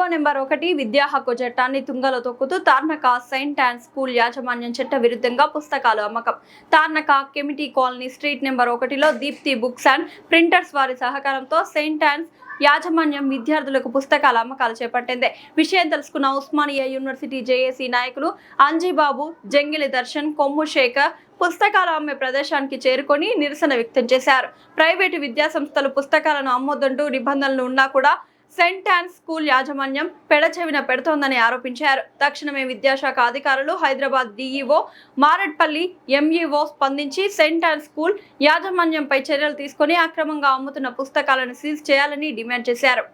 GO number 1 విద్యా హక్కు చట్టాన్ని తుంగలో తొక్కుతూ తార్నక సెయింట్ యాన్ స్కూల్ యాజమాన్యం చట్ట విరుద్ధంగా పుస్తకాలు అమ్మకం. తార్నక కెమిటీ కాలనీ స్ట్రీట్ నెంబర్ 1లో దీప్తి బుక్స్ అండ్ ప్రింటర్స్ వారి సహకారంతో సెయింట్ యాన్స్ యాజమాన్యం విద్యార్థులకు పుస్తకాల అమ్మకాలు చేపట్టింది. విషయం తెలుసుకున్న ఉస్మానియా యూనివర్సిటీ జేఏసీ నాయకులు అంజీబాబు, జంగిలి దర్శన్, కొమ్ము శేఖర్ పుస్తకాలు అమ్మే ప్రదేశానికి చేరుకొని నిరసన వ్యక్తం చేశారు. ప్రైవేటు విద్యాసంస్థలు పుస్తకాలను అమ్మొద్దంటూ నిబంధనలు ఉన్నా కూడా సెయింట్ యాన్స్ స్కూల్ యాజమాన్యం పెడచెవిన పెడుతోందని ఆరోపించారు. తక్షణమే విద్యాశాఖ అధికారులు, హైదరాబాద్ డీఈఓ, మారెడ్పల్లి ఎంఈఓ స్పందించి సెయింట్ యాన్స్ స్కూల్ యాజమాన్యంపై చర్యలు తీసుకొని అక్రమంగా అమ్ముతున్న పుస్తకాలను సీజ్ చేయాలని డిమాండ్ చేశారు.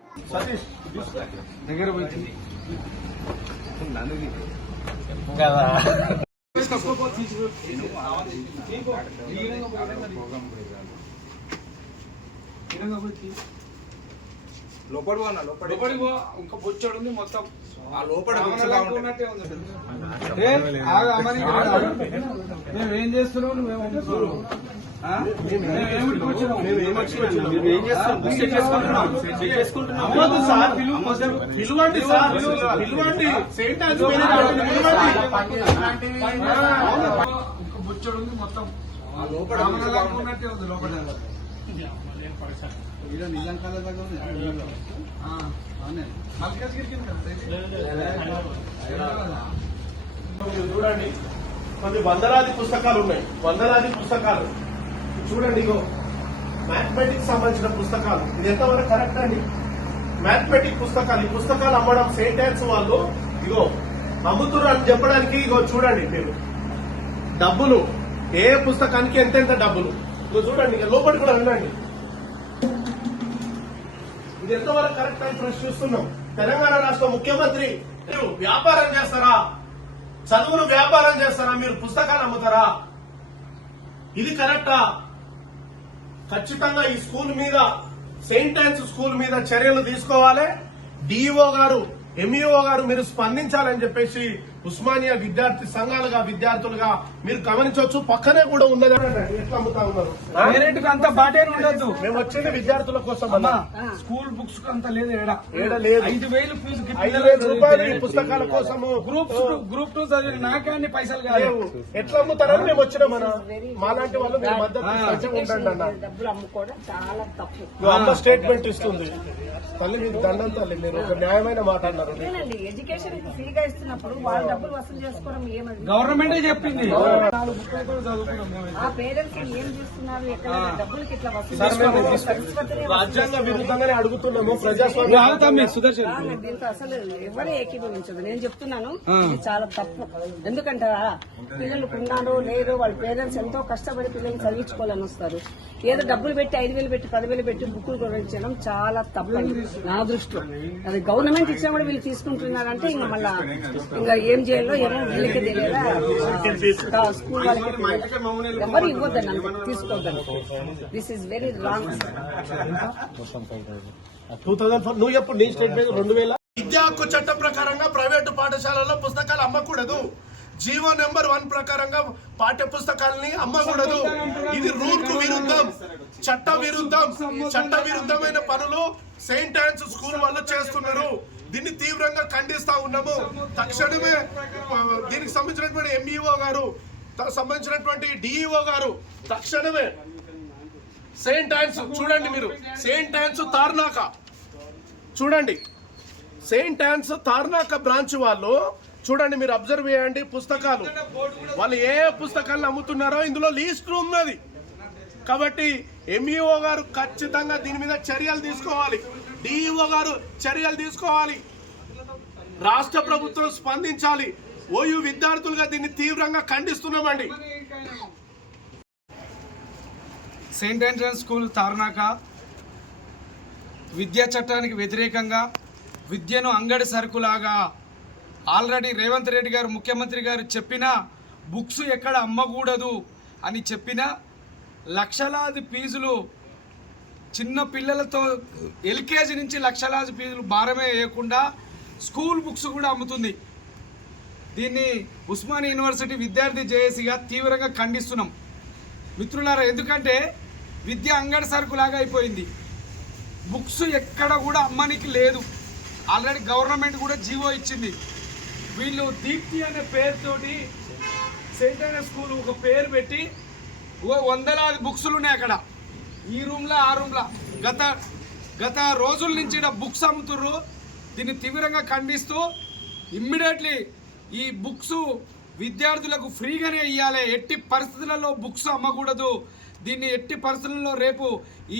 లోపలికి పో, ఇంకా బొచ్చడు ఉంది మొత్తం. ఆ లోపల మేమేం చేస్తున్నావు? పిలువండి సార్, పిలువండి. ఇంకా బొచ్చడు ఉంది మొత్తం. ఆ లోపల ఉన్నట్టే ఉంది. లోపల చూడండి, కొన్ని వందలాది పుస్తకాలు ఉన్నాయి. వందలాది పుస్తకాలు చూడండి. ఇగో మ్యాథమెటిక్స్ సంబంధించిన పుస్తకాలు. ఇది ఎంతవరకు కరెక్ట్ అండి? మ్యాథమెటిక్ పుస్తకాలు, ఈ పుస్తకాలు అమ్మడం సెయింట్ యాన్స్ వాళ్ళు ఇగో అమ్ముతున్నారు అని చెప్పడానికి ఇగో చూడండి. మీరు డబ్బులు ఏ పుస్తకానికి ఎంతెంత డబ్బులు ఇగో చూడండి. ఇక లోపలికి కూడా వెళ్ళండి. ఇది ఎంతవరకు కరెక్ట్ అని ప్రశ్నిస్తున్నాం. తెలంగాణ రాష్ట్ర ముఖ్యమంత్రి మీరు వ్యాపారం చేస్తారా? చదువును వ్యాపారం చేస్తారా? మీరు పుస్తకాలు అమ్ముతారా? ఇది కరెక్టా? ఖచ్చితంగా ఈ స్కూల్ మీద, సెయింట్ యాన్స్ స్కూల్ మీద చర్యలు తీసుకోవాలి. డిఈఓ గారు, ఎంఈఓ గారు మీరు స్పందించాలని చెప్పేసి ఉస్మానియా విద్యార్థి సంఘాలుగా, విద్యార్థులుగా మీరు గమనించవచ్చు. పక్కనే కూడా ఉన్నది. ఎట్లా అమ్ముతా ఉన్నారు? అంత బాటే ఉండదు. మేము వచ్చింది విద్యార్థుల కోసం అన్నా. స్కూల్ బుక్స్ అంత లేదు. ఏడ లేదు. 5,000 ఫీజు, 5,000 రూపాయలు ఈ పుస్తకాల కోసము. గ్రూప్ 2 చదివిన నాకే అన్ని పైసలు కాదు. ఎట్లా అమ్ముతారని మేము వచ్చినాం. మాలాంటి వాళ్ళు మీరు మద్దతు ఉండండి అన్న. డబ్బులు అమ్ముకోవడం చాలా తప్పు. అమ్మ స్టేట్మెంట్ ఇస్తుంది. తల్లి మీకు దండం తల్లి, మీరు ఒక న్యాయమైన మాట అన్నారు. ఎడ్యుకేషన్ ఫ్రీగా ఇస్తున్నప్పుడు వాళ్ళ డబ్బులు వసూలు చేసుకోవడం ఏమది? గవర్నమెంటే చెప్పింది. ఆ పేరెంట్స్ ఏం చేస్తున్నారు? ఎక్కడ డబ్బులకి ఇట్లా వసూలు రాజ్యాంగ విరుద్ధంగానే అడుగుతున్నాము. ప్రజాస్వామ్యం దీంతో అసలు ఎవరే ఏకీభవించదు. నేను చెప్తున్నాను, ఇది చాలా తప్పు. ఎందుకంటే పిల్లలు ఉన్నారో లేదో వాళ్ళ పేరెంట్స్ ఎంతో కష్టపడి పిల్లల్ని చదివించుకోవాలని వస్తారు. ఏదో డబ్బులు పెట్టి 5,000 పెట్టి 10,000 పెట్టి బుక్కులు కొనించడం చాలా తప్పు నా దృష్టిలో. అది గవర్నమెంట్ ఇచ్చినా కూడా వీళ్ళు తీసుకుంటున్నారంటే ఇంకా మళ్ళా ఇంకా ఏం చేయాలో ఏమో వీళ్ళకి తెలియదా? స్కూల్ వాళ్ళకి ఎవరు ఇవ్వద్దని తీసుకోవద్దని. This is very wrong. 2004 నువ్వు ఎప్పుడు నీ స్టేట్మెంట్ 2000 విద్యా హక్కు చట్టం ప్రకారంగా ప్రైవేటు పాఠశాలల్లో పుస్తకాలు అమ్మకూడదు. జీవో నెంబర్ 1 ప్రకారంగా పాఠ్య పుస్తకాలని అమ్మకూడదు. ఇది రూల్ కు విరుద్ధం, చట్ట విరుద్ధం. చట్ట విరుద్ధమైన పనులు సెయింట్ యాన్స్ స్కూల్ వాళ్ళు చేస్తున్నారు. దీన్ని తీవ్రంగా ఖండిస్తా ఉన్నాము. తక్షణమే దీనికి సంబంధించినటువంటి ఎంఈఓ గారు, సంబంధించినటువంటి డిఈఓ గారు తక్షణమే సెయింట్ యాన్స్ చూడండి. మీరు సెయింట్ యాన్స్ తార్నాక చూడండి. సెయింట్ యాన్స్ తార్నాక బ్రాంచ్ వాళ్ళు చూడండి, మీరు అబ్జర్వ్ చేయండి. పుస్తకాలు వాళ్ళు ఏ పుస్తకాలను అమ్ముతున్నారో ఇందులో లిస్ట్ ఉన్నది. కాబట్టి ఎంఈఓ గారు ఖచ్చితంగా దీని మీద చర్యలు తీసుకోవాలి. డిఈఓ గారు చర్యలు తీసుకోవాలి. రాష్ట్ర ప్రభుత్వం స్పందించాలి. ఓయూ విద్యార్థులుగా దీన్ని తీవ్రంగా ఖండిస్తున్నామండి. సెయింట్ యాన్స్ స్కూల్ తార్నాక విద్యా చట్టానికి వ్యతిరేకంగా విద్యను అంగడి సరుకులాగా ఆల్రెడీ రేవంత్ రెడ్డి గారు, ముఖ్యమంత్రి గారు చెప్పినా బుక్స్ ఎక్కడ అమ్మకూడదు అని చెప్పినా లక్షలాది ఫీజులు చిన్న పిల్లలతో ఎల్కేజీ నుంచి లక్షలాది ఫీజులు భారమే వేయకుండా స్కూల్ బుక్స్ కూడా అమ్ముతుంది. దీన్ని ఉస్మానియా యూనివర్సిటీ విద్యార్థి జేఏసీగా తీవ్రంగా ఖండిస్తున్నాం మిత్రులారా. ఎందుకంటే విద్య అంగడి సరుకులాగా అయిపోయింది. బుక్స్ ఎక్కడ కూడా అమ్మనికి లేదు. ఆల్రెడీ గవర్నమెంట్ కూడా జీవో ఇచ్చింది. వీళ్ళు దీప్తి అనే పేరుతోటి సెయింట్ ఆనెస్ స్కూల్ ఒక పేరు పెట్టి వందలాది బుక్స్లు ఉన్నాయి అక్కడ, ఈ రూమ్లో ఆ రూమ్లో. గత రోజుల నుంచి బుక్స్ అమ్ముతుర్రు. దీన్ని తీవ్రంగా ఖండిస్తూ ఇమ్మీడియట్లీ ఈ బుక్స్ విద్యార్థులకు ఫ్రీగానే ఇవ్వాలి. ఎట్టి పరిస్థితులలో బుక్స్ అమ్మకూడదు. దీన్ని ఎట్టి పరిస్థితుల్లో రేపు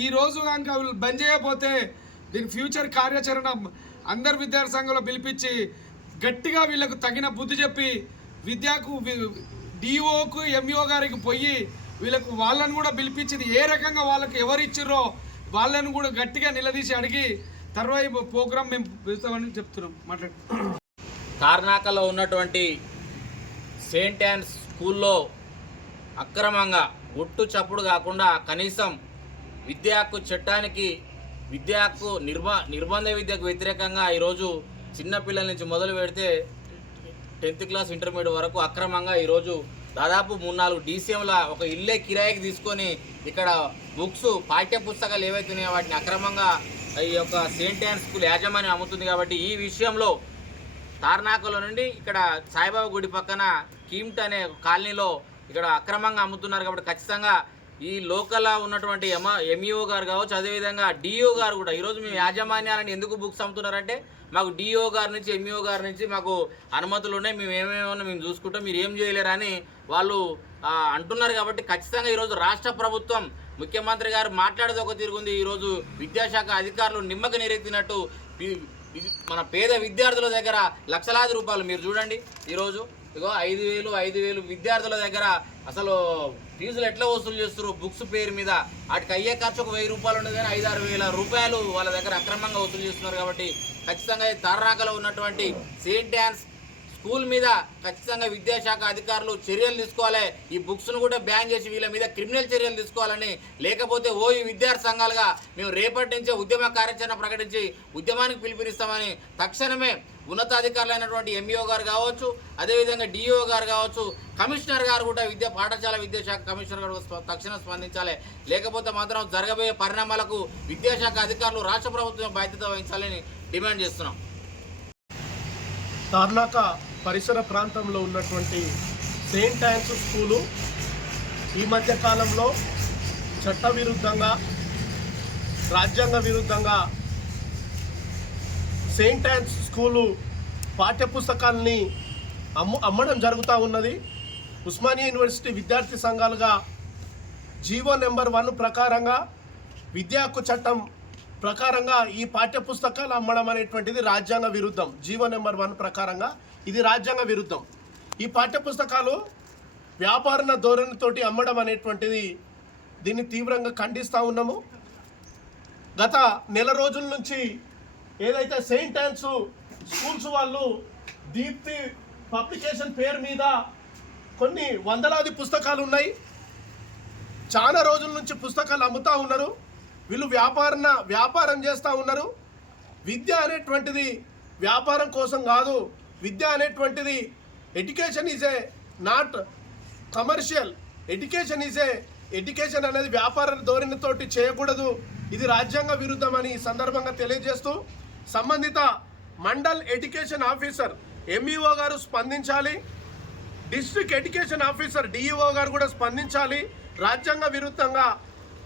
ఈ రోజు కనుక బంద్ చేయకపోతే దీని ఫ్యూచర్ కార్యాచరణ అందరు విద్యార్థి సంఘంలో పిలిపించి గట్టిగా వీళ్ళకు తగిన బుద్ధి చెప్పి విద్యకు డిఓకు ఎంఈఓ గారికి పోయి వీళ్ళకు వాళ్ళని కూడా పిలిపించింది. ఏ రకంగా వాళ్ళకు ఎవరు ఇచ్చిర్రో వాళ్ళని కూడా గట్టిగా నిలదీసి అడిగి తర్వాత ప్రోగ్రామ్ మేము పెడతామని చెప్తున్నాం. మాట్లాడు. తార్నాకలో ఉన్నటువంటి సెయింట్ ఆన్స్ స్కూల్లో అక్రమంగా ఒట్టు చప్పుడు కాకుండా కనీసం విద్యా హక్కు చట్టానికి విద్యా హక్కు నిర్బంధ విద్యకు వ్యతిరేకంగా ఈరోజు చిన్నపిల్లల నుంచి మొదలు పెడితే 10th క్లాస్ ఇంటర్మీడియట్ వరకు అక్రమంగా ఈరోజు దాదాపు 3-4 DCMల ఒక ఇల్లే కిరాయికి తీసుకొని ఇక్కడ బుక్స్ పాఠ్య పుస్తకాలు ఏవైతున్నాయో వాటిని అక్రమంగా ఈ యొక్క సెయింట్ ఆన్స్ స్కూల్ యాజమాన్యం అమ్ముతుంది. కాబట్టి ఈ విషయంలో తార్నాకలో నుండి ఇక్కడ సాయిబాబా గుడి పక్కన కీమ్ట్ అనే కాలనీలో ఇక్కడ అక్రమంగా అమ్ముతున్నారు. కాబట్టి ఖచ్చితంగా ఈ లోకల్లో ఉన్నటువంటి ఎంఈఓ గారు కావచ్చు, అదేవిధంగా డిఓ గారు కూడా ఈరోజు మేము యాజమాన్యాలను ఎందుకు బుక్స్ అమ్ముతున్నారంటే మాకు డిఓ గారి నుంచి ఎంఈఓ గారి నుంచి మాకు అనుమతులు ఉన్నాయి, మేము ఏమేమన్నా మేము చూసుకుంటాం, మీరు ఏం చేయలేరని వాళ్ళు అంటున్నారు. కాబట్టి ఖచ్చితంగా ఈరోజు రాష్ట్ర ప్రభుత్వం ముఖ్యమంత్రి గారు మాట్లాడేది ఒక తిరుగుంది. ఈరోజు విద్యాశాఖ అధికారులు నిమ్మక నీరెత్తినట్టు మన పేద విద్యార్థుల దగ్గర లక్షలాది రూపాయలు మీరు చూడండి. ఈరోజు ఇగో 5,000 విద్యార్థుల దగ్గర అసలు ఫీజులు ఎట్లా వసూలు చేస్తారు బుక్స్ పేరు మీద. వాటికి అయ్యే ఖర్చు ఒక 1,000 రూపాయలు ఉండదు కానీ 5-6 వేల రూపాయలు వాళ్ళ దగ్గర అక్రమంగా వసూలు చేస్తున్నారు. కాబట్టి ఖచ్చితంగా తార్నాకలో ఉన్నటువంటి సెయింట్ ఆన్స్ స్కూల్ మీద ఖచ్చితంగా విద్యాశాఖ అధికారులు చర్యలు తీసుకోవాలి. ఈ బుక్స్ను కూడా బ్యాన్ చేసి వీళ్ళ మీద క్రిమినల్ చర్యలు తీసుకోవాలని, లేకపోతే ఈ విద్యార్థి సంఘాలుగా మేము రేపటి నుంచే ఉద్యమ కార్యాచరణ ప్రకటించి ఉద్యమానికి పిలుపునిస్తామని తక్షణమే ఉన్నతాధికారులైనటువంటి ఎంఈఓ గారు కావచ్చు, అదేవిధంగా డిఓ గారు కావచ్చు, కమిషనర్ గారు కూడా పాఠశాల విద్యాశాఖ కమిషనర్ గారు తక్షణం స్పందించాలి. లేకపోతే మాత్రం జరగబోయే పరిణామాలకు విద్యాశాఖ అధికారులు రాష్ట్ర ప్రభుత్వం బాధ్యత వహించాలని డిమాండ్ చేస్తున్నాం. తార్నాక పరిసర ప్రాంతంలో ఉన్నటువంటి సెయింట్ ఆన్స్ స్కూలు ఈ మధ్య కాలంలో చట్టవిరుద్ధంగా, రాజ్యాంగ విరుద్ధంగా సెయింట్ ఆన్స్ స్కూలు పాఠ్యపుస్తకాలని అమ్మడం జరుగుతూ ఉన్నది. ఉస్మానియా యూనివర్సిటీ విద్యార్థి సంఘాలుగా జీవో నెంబర్ 1 ప్రకారంగా విద్యా హక్కు చట్టం ప్రకారంగా ఈ పాఠ్యపుస్తకాలు అమ్మడం అనేటువంటిది రాజ్యాంగ విరుద్ధం. జీవో నెంబర్ 1 ప్రకారంగా ఇది రాజ్యాంగ విరుద్ధం. ఈ పాఠ్యపుస్తకాలు వ్యాపారణ ధోరణితోటి అమ్మడం అనేటువంటిది దీన్ని తీవ్రంగా ఖండిస్తూ ఉన్నాము. గత నెల రోజుల నుంచి ఏదైతే సెయింట్ ఆన్స్ స్కూల్స్ వాళ్ళు దీప్తి పబ్లికేషన్ పేరు మీద కొన్ని వందలాది పుస్తకాలు ఉన్నాయి. చాలా రోజుల నుంచి పుస్తకాలు అమ్ముతూ ఉన్నారు. వీళ్ళు వ్యాపారం చేస్తూ ఉన్నారు. విద్య అనేటువంటిది వ్యాపారం కోసం కాదు. విద్య అనేటువంటిది education is a not commercial. Education అనేది వ్యాపార ధోరణితోటి చేయకూడదు. ఇది రాజ్యాంగ విరుద్ధమని ఈ సందర్భంగా తెలియజేస్తూ సంబంధిత మండల్ ఎడ్యుకేషన్ ఆఫీసర్ ఎంఈఓ గారు స్పందించాలి. డిస్ట్రిక్ట్ ఎడ్యుకేషన్ ఆఫీసర్ డిఈఓ గారు కూడా స్పందించాలి. రాజ్యాంగ విరుద్ధంగా,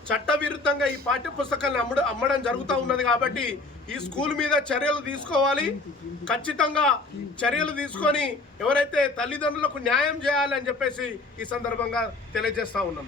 చట్టవిరుద్ధంగా ఈ పాఠ్యపుస్తకాలను అమ్మడం జరుగుతూ ఉన్నది. కాబట్టి ఈ స్కూల్ మీద చర్యలు తీసుకోవాలి. ఖచ్చితంగా చర్యలు తీసుకొని ఎవరైతే తల్లిదండ్రులకు న్యాయం చేయాలని చెప్పేసి ఈ సందర్భంగా తెలియజేస్తూ ఉన్నాం.